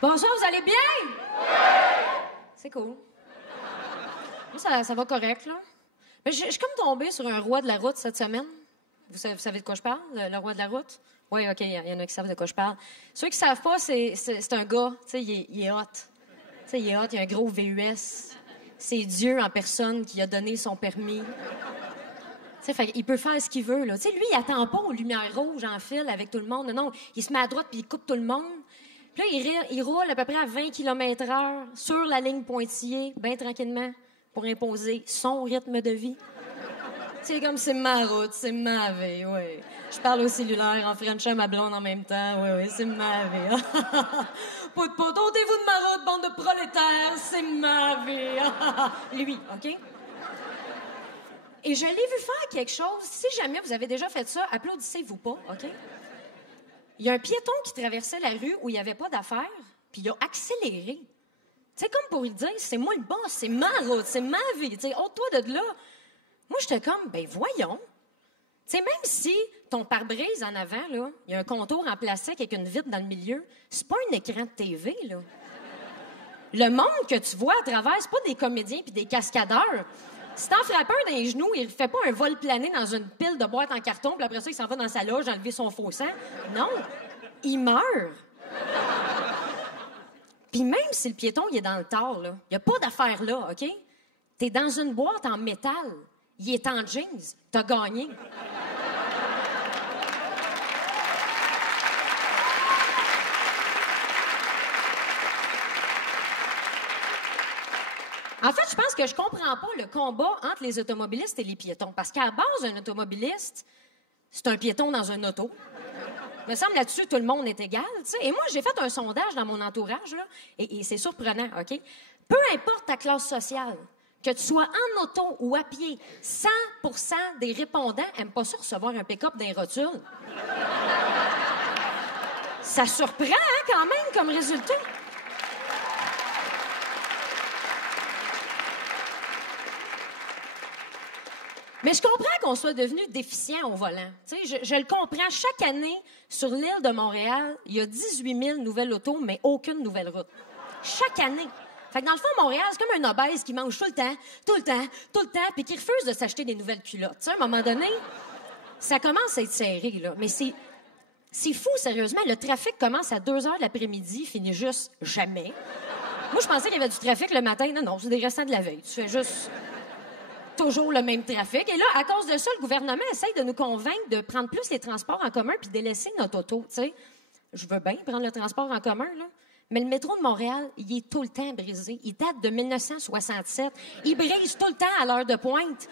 Bonsoir, vous allez bien? C'est cool. Moi, ça va correct, là. Mais je suis comme tombée sur un roi de la route cette semaine. Vous savez de quoi je parle, le roi de la route? Oui, OK, il y en a qui savent de quoi je parle. Ceux qui savent pas, c'est un gars, tu sais, il est hot. Tu sais, il est hot, il a un gros VUS. C'est Dieu en personne qui a donné son permis. Tu sais, il peut faire ce qu'il veut, là. Tu sais, lui, il attend pas aux lumières rouges en file avec tout le monde. Non, il se met à droite puis il coupe tout le monde. Puis là, il roule à peu près à 20 km/h sur la ligne pointillée, bien tranquillement, pour imposer son rythme de vie. C'est comme c'est ma route, c'est ma vie, oui. Je parle au cellulaire en frenchant ma blonde en même temps, oui, c'est ma vie. Pout, ôtez-vous de ma route, bande de prolétaires, c'est ma vie. Lui, OK? Et je l'ai vu faire quelque chose. Si jamais vous avez déjà fait ça, applaudissez-vous pas, OK? Il y a un piéton qui traversait la rue où il n'y avait pas d'affaires, puis il a accéléré. C'est comme pour lui dire, c'est moi le boss, c'est ma route, c'est ma vie. Tu sais, ôte-toi de là. Moi, j'étais comme, ben voyons. Tu sais, même si ton pare-brise en avant, là, il y a un contour en plastique avec une vitre dans le milieu, c'est pas un écran de TV, là. Le monde que tu vois à travers, c'est pas des comédiens puis des cascadeurs. Si t'en frappes un dans les genoux, il fait pas un vol plané dans une pile de boîtes en carton, puis après ça, il s'en va dans sa loge enlever son faux sang. Non, il meurt. Puis même si le piéton, il est dans le tard, là, il n'y a pas d'affaire là, OK? T'es dans une boîte en métal. Il est en jeans. T'as gagné. En fait, je pense que je comprends pas le combat entre les automobilistes et les piétons. Parce qu'à la base, un automobiliste, c'est un piéton dans un auto. Il me semble là-dessus, tout le monde est égal, tu sais. Et moi, j'ai fait un sondage dans mon entourage, là, et c'est surprenant, OK? Peu importe ta classe sociale, que tu sois en auto ou à pied, 100% des répondants n'aiment pas ça recevoir un pick-up d'un rotule. Ça surprend, hein, quand même, comme résultat. Mais je comprends qu'on soit devenu déficient au volant. Tu sais, je le comprends. Chaque année, sur l'île de Montréal, il y a 18 000 nouvelles autos, mais aucune nouvelle route. Chaque année. Fait que dans le fond, Montréal, c'est comme un obèse qui mange tout le temps, puis qui refuse de s'acheter des nouvelles culottes. Tu sais, à un moment donné, ça commence à être serré, là. Mais c'est fou, sérieusement. Le trafic commence à 2 heures de l'après-midi, finit juste jamais. Moi, je pensais qu'il y avait du trafic le matin. Non, c'est des restants de la veille. Tu fais juste toujours le même trafic. Et là, à cause de ça, le gouvernement essaye de nous convaincre de prendre plus les transports en commun puis de délaisser notre auto, tu sais. Je veux bien prendre le transport en commun, là. Mais le métro de Montréal, il est tout le temps brisé. Il date de 1967. Il brise tout le temps à l'heure de pointe.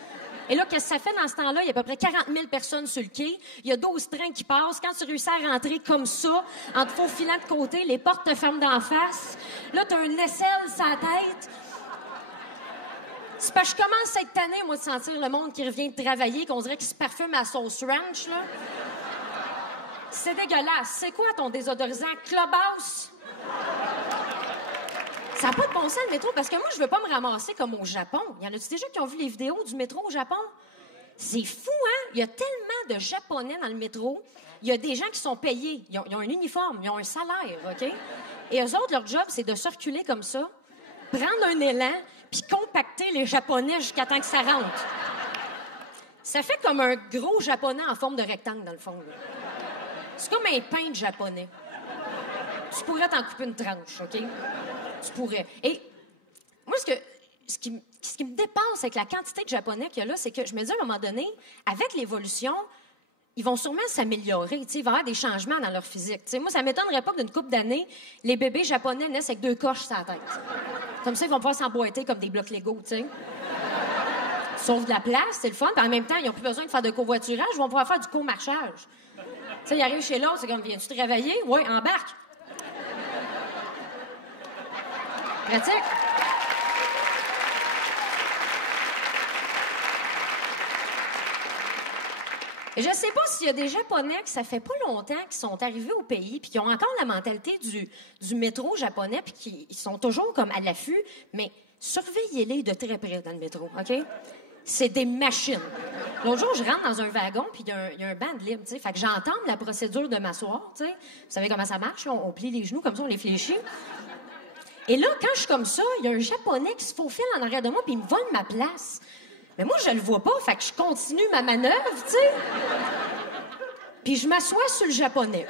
Et là, qu'est-ce que ça fait dans ce temps-là? Il y a à peu près 40 000 personnes sur le quai. Il y a 12 trains qui passent. Quand tu réussis à rentrer comme ça, en te faufilant de côté, les portes te ferment d'en face. Là, t'as un aisselle sur la tête. C'est parce que je commence cette année, moi, de sentir le monde qui revient de travailler, qu'on dirait qu'il se parfume à sauce ranch, là. C'est dégueulasse. C'est quoi ton désodorisant? Clubhouse? Ça n'a pas de bon sens, le métro, parce que moi, je veux pas me ramasser comme au Japon. Y en a-tu déjà qui ont vu les vidéos du métro au Japon? C'est fou, hein? Il y a tellement de Japonais dans le métro. Il y a des gens qui sont payés. Ils ont un uniforme, ils ont un salaire, OK? Et eux autres, leur job, c'est de circuler comme ça, prendre un élan, puis compacter les Japonais jusqu'à temps que ça rentre. Ça fait comme un gros Japonais en forme de rectangle, dans le fond, là. C'est comme un pain de Japonais. Tu pourrais t'en couper une tranche, OK? Tu pourrais. Et moi, ce qui me dépasse avec la quantité de Japonais qu'il y a là, c'est que je me dis, à un moment donné, avec l'évolution, ils vont sûrement s'améliorer. Il va y avoir des changements dans leur physique. T'sais, moi, ça ne m'étonnerait pas que d'une couple d'années, les bébés japonais naissent avec 2 coches sur la tête. Comme ça, ils vont pouvoir s'emboîter comme des blocs Lego, tu sais. Sauf de la place, c'est le fun. Puis en même temps, ils n'ont plus besoin de faire de covoiturage, ils vont pouvoir faire du comarchage. Tu sais, ils arrivent chez l'autre, c'est comme, viens-tu travailler? Oui, embarque. Pratique. Et je sais pas s'il y a des Japonais que ça fait pas longtemps qui sont arrivés au pays puis qui ont encore la mentalité du métro japonais puis qui sont toujours comme à l'affût, mais surveillez-les de très près dans le métro, OK? c'est des machines. L'autre jour, je rentre dans un wagon, puis il y a un banc de libre, tu sais. Fait que j'entends la procédure de m'asseoir, tu sais. Vous savez comment ça marche, là? On plie les genoux, comme ça, on les fléchit. Et là, quand je suis comme ça, il y a un Japonais qui se faufile en arrière de moi, puis il me vole ma place. Mais moi, je le vois pas, fait que je continue ma manœuvre, tu sais. Puis je m'assois sur le Japonais.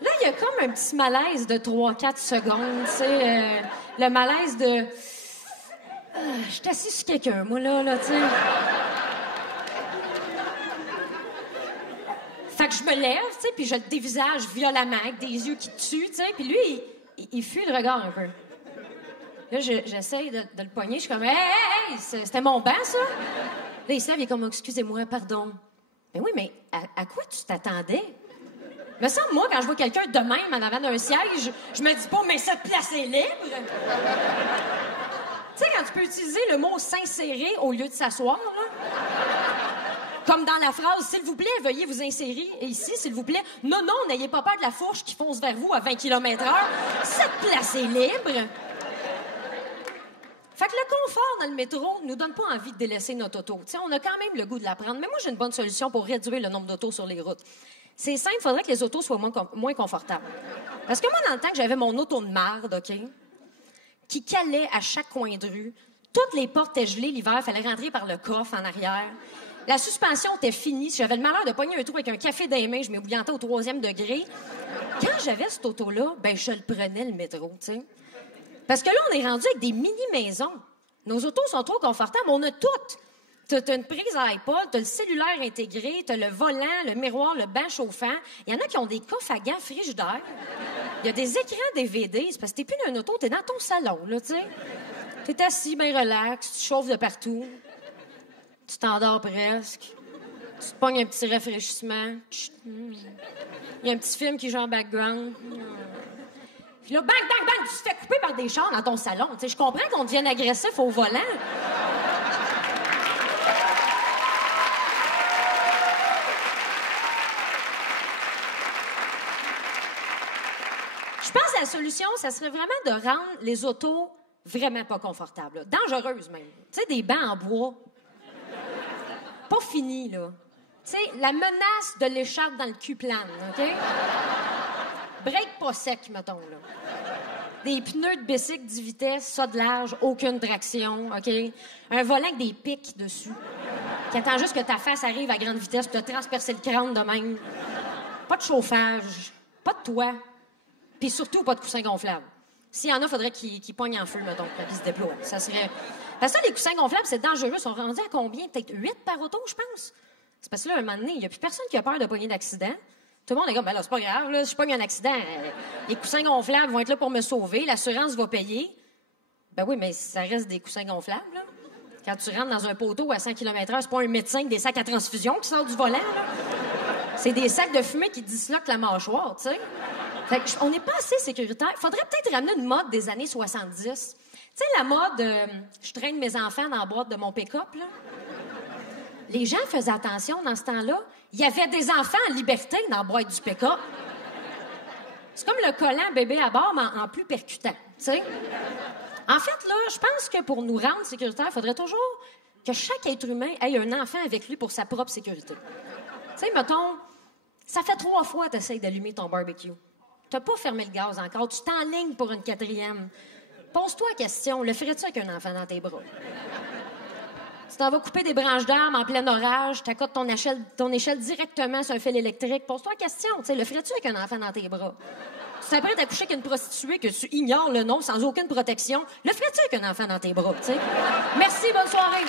Là, il y a comme un petit malaise de 3-4 secondes, tu sais. Le malaise de... je suis assis sur quelqu'un, moi, là, tu sais. Fait que je me lève, tu sais, puis je le dévisage violemment, avec des yeux qui tuent, tu sais. Puis lui, il fuit le regard un peu. Là, j'essaye de le pogner. Je suis comme, hey, c'était mon banc, ça? Là, il se lève, il est comme, excusez-moi, pardon. Ben oui, mais à quoi tu t'attendais? Me semble, moi, quand je vois quelqu'un de même en avant d'un siège, je me dis pas, mais cette place est libre. Tu sais, quand tu peux utiliser le mot s'insérer au lieu de s'asseoir, là. Comme dans la phrase, s'il vous plaît, veuillez vous insérer ici, s'il vous plaît. Non, n'ayez pas peur de la fourche qui fonce vers vous à 20 km/h. Cette place est libre. Fait que le confort dans le métro nous donne pas envie de délaisser notre auto. Tu sais, on a quand même le goût de la prendre. Mais moi, j'ai une bonne solution pour réduire le nombre d'autos sur les routes. C'est simple, il faudrait que les autos soient moins confortables. Parce que moi, dans le temps que j'avais mon auto de marde, OK, qui calait à chaque coin de rue, toutes les portes étaient gelées l'hiver, il fallait rentrer par le coffre en arrière. La suspension était finie. Si j'avais le malheur de pogner un trou avec un café dans les mains, je m'ébouillantais au 3e degré. Quand j'avais cette auto-là, ben je le prenais, le métro, tu sais. Parce que là, on est rendu avec des mini-maisons. Nos autos sont trop confortables, on a toutes. T'as une prise à iPod, t'as le cellulaire intégré, t'as le volant, le miroir, le banc chauffant. Il y en a qui ont des coffres à gants frigidaires. Il y a des écrans DVD. C'est parce que t'es plus dans une auto, t'es dans ton salon, là, tu sais. T'es assis, bien relax, tu chauffes de partout. Tu t'endors presque. Tu te pognes un petit rafraîchissement. Il y a un petit film qui joue en background. Puis là, bang, bang, bang, tu te fais couper par des chars dans ton salon. Tu sais, je comprends qu'on devienne agressif au volant. Je pense que la solution, ça serait vraiment de rendre les autos vraiment pas confortables. Là. Dangereuses, même. Tu sais, des bancs en bois. Pas fini, là. Tu sais, la menace de l'écharpe dans le cul plane, OK? Break pas sec, mettons, là. Des pneus de bicycle 10 vitesses, ça de large, aucune traction, OK? Un volant avec des pics dessus. Qui attend juste que ta face arrive à grande vitesse pour te transpercer le crâne de même. Pas de chauffage, pas de toit, puis surtout pas de coussin gonflable. S'il y en a, faudrait qu'ils pognent en feu, mettons, quand ils se déploient. Ça serait... Parce que ça, les coussins gonflables, c'est dangereux. Ils sont rendus à combien? Peut-être 8 par auto, je pense. C'est parce que là, un moment donné, il n'y a plus personne qui a peur de pogner d'accident. Tout le monde est comme, ben là, c'est pas grave, là, si je pogne un accident, les coussins gonflables vont être là pour me sauver, l'assurance va payer. Ben oui, mais ça reste des coussins gonflables, là. Quand tu rentres dans un poteau à 100 km/h, c'est pas un médecin avec des sacs à transfusion qui sort du volant, là. C'est des sacs de fumée qui disloquent la mâchoire, tu sais. Fait que on n'est pas assez sécuritaire. Faudrait peut-être ramener une mode des années 70. Tu sais, la mode, je traîne mes enfants dans la boîte de mon pick-up, là. Les gens faisaient attention dans ce temps-là. Il y avait des enfants en liberté dans la boîte du pick-up. C'est comme le collant bébé à bord, mais en plus percutant, tu sais. En fait, là, je pense que pour nous rendre sécuritaires, il faudrait toujours que chaque être humain ait un enfant avec lui pour sa propre sécurité. Tu sais, mettons, ça fait 3 fois que tu essaies d'allumer ton barbecue. T'as pas fermé le gaz encore, tu t'enlignes pour une 4e. Pose-toi la question, le ferais-tu avec un enfant dans tes bras? Tu t'en vas couper des branches d'arbres en plein orage, t'accotes ton échelle directement sur un fil électrique. Pose-toi la question, tu sais, le ferais-tu avec un enfant dans tes bras? Tu t'apprêtes à coucher avec une prostituée que tu ignores le nom sans aucune protection. Le ferais-tu avec un enfant dans tes bras, tu sais? Merci, bonne soirée.